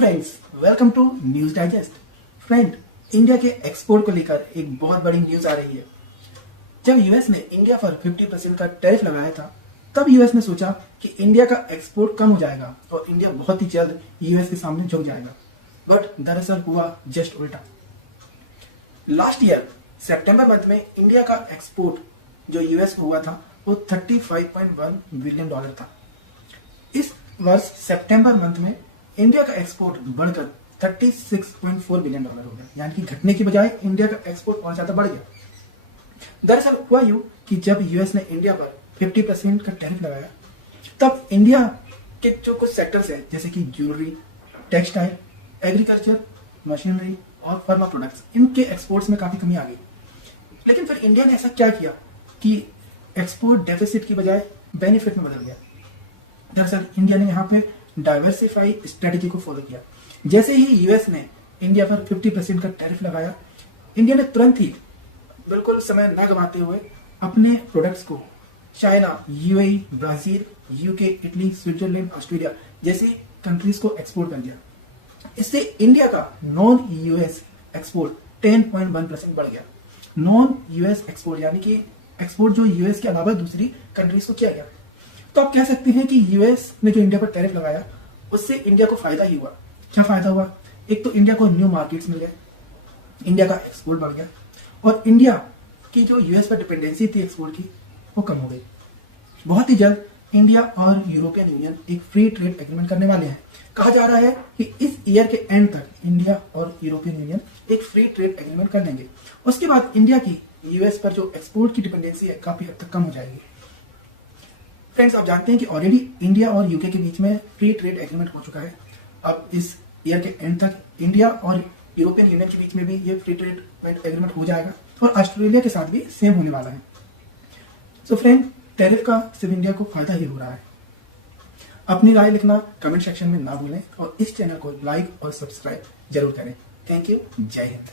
Friends, welcome to news digest. Friend, India के export को लेकर एक बहुत बड़ी न्यूज आ रही है। जब यूएस ने इंडिया पर 50% का टैरिफ लगाया था, तब यूएस ने सोचा कि इंडिया का एक्सपोर्ट कम हो जाएगा और इंडिया बहुत ही जल्द यूएस के सामने झुक जाएगा। बट दरअसल हुआ जस्ट उल्टा। लास्ट ईयर सितंबर मंथ में इंडिया का एक्सपोर्ट जो यूएस को हुआ था वो $35.1 बिलियन था। इस वर्ष सितंबर मंथ में इंडिया का एक्सपोर्ट बढ़कर $36.4 बिलियन हो गया, यानी कि घटने की बजाय इंडिया का एक्सपोर्ट और ज्यादा बढ़ गया। दरअसल हुआ यूं कि जब यूएस ने इंडिया पर 50% का टैरिफ लगाया, तब इंडिया के जो कुछ सेक्टर्स हैं जैसे कि ज्वेलरी, टेक्सटाइल, एग्रीकल्चर, मशीनरी और फार्मा प्रोडक्ट्स, इनके एक्सपोर्ट्स में काफी कमी आ गई। लेकिन फिर इंडिया ने ऐसा क्या किया कि एक्सपोर्ट डेफिसिट की बजाय बेनिफिट में बदल गया। दरअसल इंडिया ने यहाँ पे डाइवर्सिफाई स्ट्रेटेजी को फॉलो किया। जैसे ही यूएस ने इंडिया पर 50% का टैरिफ लगाया, इंडिया ने तुरंत ही बिल्कुल समय न गंवाते हुए अपने प्रोडक्ट्स को China, UAE, Brazil, UK, Italy, Switzerland, Australia जैसी कंट्रीज को एक्सपोर्ट कर दिया। इससे इंडिया का नॉन यूएस एक्सपोर्ट 10.1% बढ़ गया। नॉन यूएस एक्सपोर्ट यानी कि एक्सपोर्ट जो यूएस के अलावा दूसरी कंट्रीज को किया गया। तो आप कह सकते हैं कि यूएस ने जो इंडिया पर टैरिफ लगाया, उससे इंडिया को फायदा ही हुआ। क्या फायदा हुआ? एक तो इंडिया को न्यू मार्केट्स मिल गए, इंडिया का एक्सपोर्ट बढ़ गया और इंडिया की जो यूएस पर डिपेंडेंसी थी एक्सपोर्ट की, वो कम हो गई। बहुत ही जल्द इंडिया और यूरोपियन यूनियन एक फ्री ट्रेड एग्रीमेंट करने वाले हैं। कहा जा रहा है कि इस ईयर के एंड तक इंडिया और यूरोपियन यूनियन एक फ्री ट्रेड एग्रीमेंट कर लेंगे। उसके बाद इंडिया की यूएस पर जो एक्सपोर्ट की डिपेंडेंसी है काफी हद तक कम हो जाएगी। फ्रेंड्स, आप जानते हैं कि ऑलरेडी इंडिया और यूके के बीच में फ्री ट्रेड एग्रीमेंट हो चुका है। अब इस ईयर के एंड तक इंडिया और यूरोपियन यूनियन के बीच में भी ये फ्री ट्रेड एग्रीमेंट हो जाएगा और ऑस्ट्रेलिया के साथ भी सेम होने वाला है। सो फ्रेंड, टैरिफ का सिर्फ इंडिया को फायदा ही हो रहा है। अपनी राय लिखना कमेंट सेक्शन में ना भूलें और इस चैनल को लाइक और सब्सक्राइब जरूर करें। Thank you. जय हिंद।